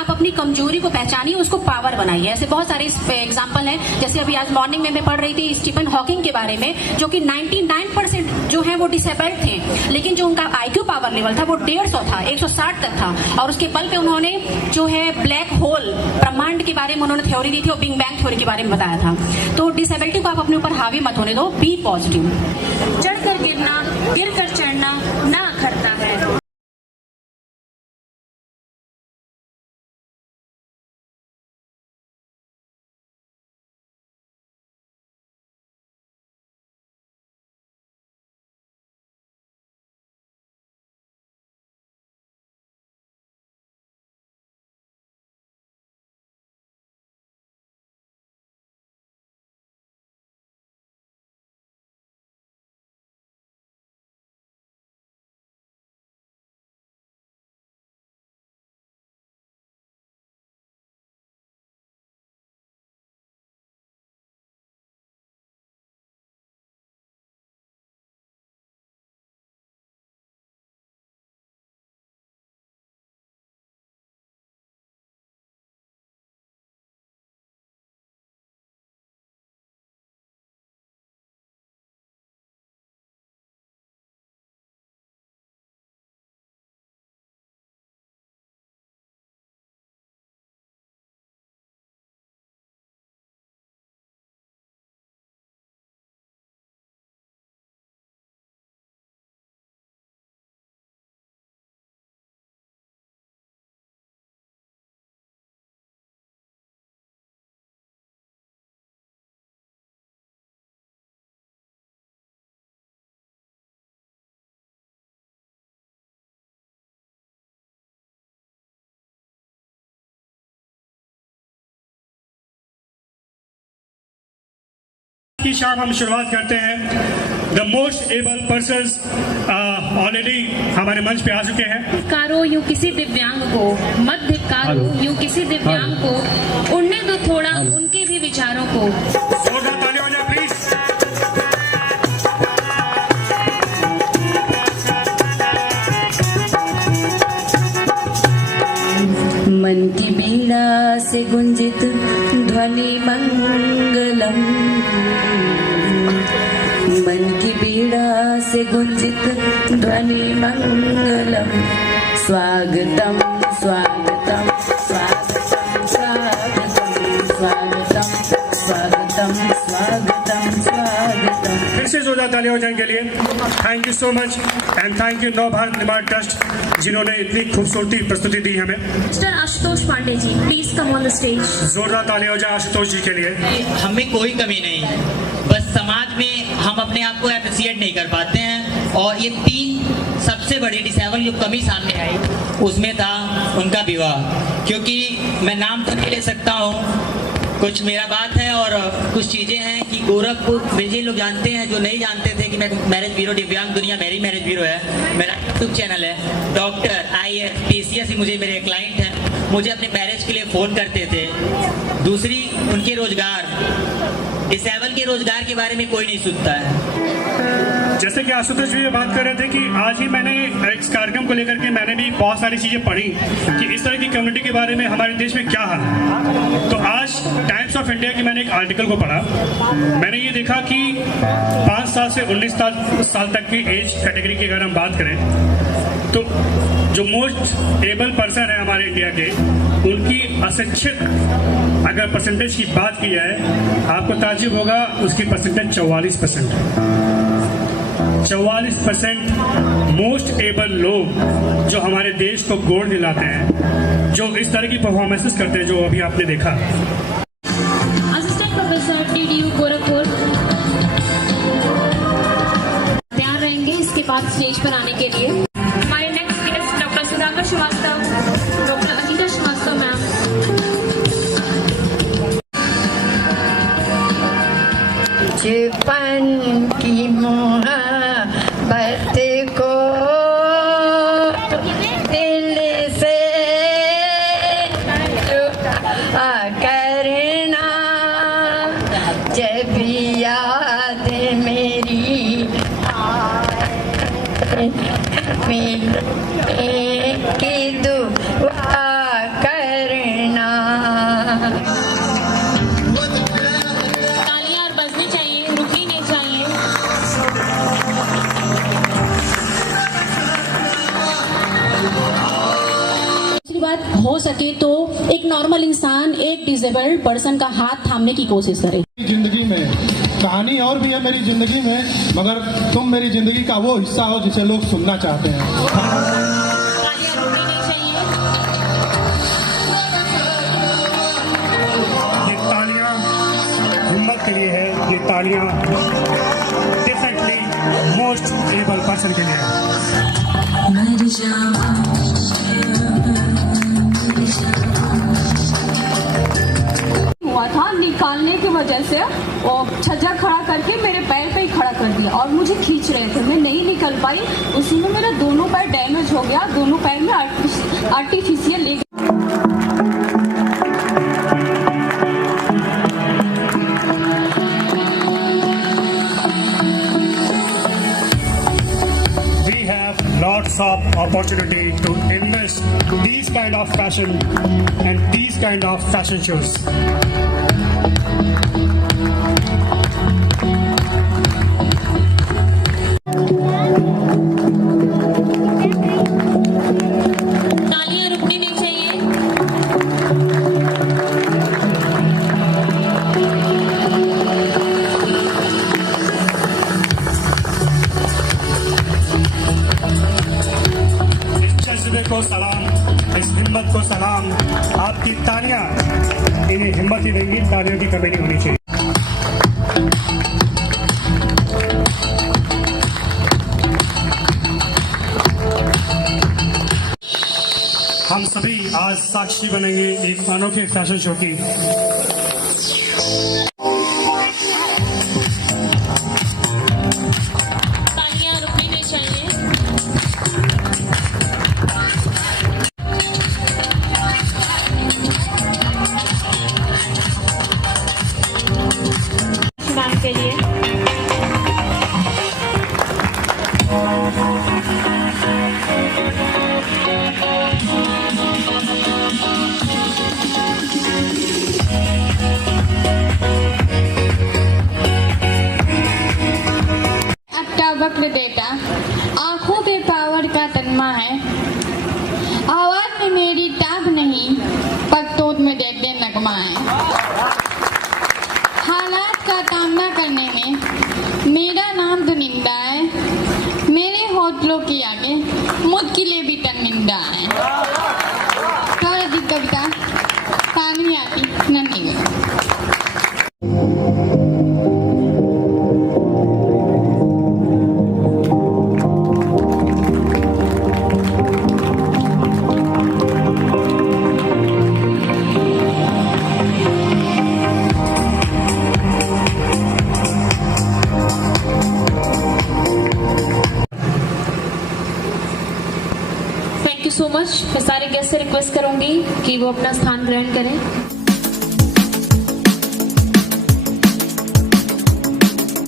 आप अपनी कमजोरी को पहचानिए, उसको पावर बनाइए। ऐसे बहुत सारे एग्जाम्पल हैं, जैसे अभी आज मॉर्निंग में मैं पढ़ रही थी स्टीफन हॉकिंग के बारे में, जो कि 99% जो है वो डिसेबल्ड थे, लेकिन जो उनका IQ पावर लेवल था वो 150 था, 160 तक था, और उसके बल पे उन्होंने जो है ब्लैक होल ब्रह्मांड के बारे में उन्होंने थ्योरी दी थी और बिग बैंग थ्योरी के बारे में बताया था। तो डिसेबिलिटी को आप अपने ऊपर हावी मत होने दो, बी पॉजिटिव। चढ़कर गिरना, गिरकर चढ़ना ना करता है। की शाम हम शुरुआत करते हैं। The most able persons already हमारे मंच पे आ चुके हैं। धिक्कारो यूं किसी दिव्यांग को, मत धिक्कारो यूं किसी दिव्यांग को, उड़ने दो थोड़ा उनके भी विचारों को। जोरदार तालियां हो जाए प्लीज। मन की बीड़ा से गुंजित ध्वनि मंगलम, मन की बीड़ा से गुंजित ध्वनि मंगलम, स्वागतम स्वागतम स्वागतम स्वागतम स्वागतम स्वागतम स्वागतम स्वागतम। फिर से जोरदार तालियां हो जाए इनके लिए। Thank you so much and thank you Navbharat Nirman trust जिन्होंने इतनी खूबसूरती प्रस्तुति दी हमें। Mister Ashutosh Pandey ji, please come on the stage. जोरदार तालियां हो जाए आशुतोष जी के लिए। हमें कोई कमी नहीं है, बस समाज में हम अपने आप को अप्रिशिएट नहीं कर पाते हैं। और ये 3 सबसे बड़ी डिसेबल जो कमी सामने आई उसमें था उनका विवाह। क्योंकि मैं नाम तो नहीं ले सकता हूँ, कुछ मेरा बात है और कुछ चीज़ें हैं कि गोरखपुर मुझे लोग जानते हैं जो नहीं जानते थे कि मैं मैरिज ब्यूरो दिव्यांग दुनिया मेरी मैरिज ब्यूरो है, मेरा यूट्यूब चैनल है। डॉक्टर IAS PCS मुझे मेरे क्लाइंट हैं, मुझे अपने मैरिज के लिए फ़ोन करते थे। दूसरी उनके रोजगार, डिसेबल के रोजगार के बारे में कोई नहीं सुनता है। जैसे कि आशुतोष जी ये बात कर रहे थे कि आज ही मैंने इस कार्यक्रम को लेकर के मैंने भी बहुत सारी चीज़ें पढ़ी कि इस तरह की कम्युनिटी के बारे में हमारे देश में क्या हाल है। तो आज टाइम्स ऑफ इंडिया की मैंने एक आर्टिकल को पढ़ा, मैंने ये देखा कि 5 साल से 19 साल तक की एज कैटेगरी की अगर हम बात करें तो जो मोस्ट एबल पर्सन है हमारे इंडिया के, उनकी अशिक्षित अगर परसेंटेज की बात की जाए, आपको ताज्जुब होगा, उसकी परसेंटेज 44% है। 44% मोस्ट एबल लोग जो हमारे देश को गोड़ दिलाते हैं, जो इस तरह की परफॉर्मेंसेस करते हैं जो अभी आपने देखा। असिस्टेंट प्रोफेसर TDU गोरखपुर तैयार रहेंगे इसके बाद स्टेज पर आने के लिए। हमारे next guest doctor Sudhakar Srivastava, doctor Anita Srivastava ma'am. बचपन की मोहब्बत को दिल से करना, जब याद मेरी की दुआ करना। बात हो सके तो एक नॉर्मल इंसान एक डिसेबल्ड पर्सन का हाथ थामने की कोशिश करे। जिंदगी में कहानी और भी है मेरी जिंदगी में, मगर तुम मेरी जिंदगी का वो हिस्सा हो जिसे लोग सुनना चाहते हैं। ये तालियां हिम्मत के लिए है, ये तालियां डिफरेंटली मोस्ट एबल पर्सन के लिए है। हुआ था, निकालने की वजह से वो छज्जा खड़ा करके मेरे पैर पे ही खड़ा कर दिया और मुझे खींच रहे थे, मैं नहीं निकल पाई। उसी में मेरा दोनों पैर डैमेज हो गया, दोनों पैर में आर्टिफिशियल ले We have lots of opportunity to invest these kind of fashion and these kind of fashion shows. तालियां रुकनी नहीं चाहिए। इस जज्बे को सलाम, इस हिम्मत को सलाम। आपकी तालियां इन्हें हिम्मत ही देंगी, तालियों की कमी नहीं होनी चाहिए। हम सभी आज साक्षी बनेंगे एक अनोखे फैशन शो की। तालियां रुकनी नहीं चाहिए। डांस के लिए वक्र देता, आंखों पे पावर का तन्मा है, आवाज में मेरी टाप नहीं, पगतोत में देख दे नगमा है। हालात का सामना करने में मेरा नाम तो निंदा है, मेरे हौसलों के आगे मुश्किलें भी शर्मिंदा है। थोड़ी सी कविता सामने आती नन्ही में। Thank you so much. मैं सारे गेस्ट से रिक्वेस्ट करूंगी कि वो अपना स्थान ग्रहण करें।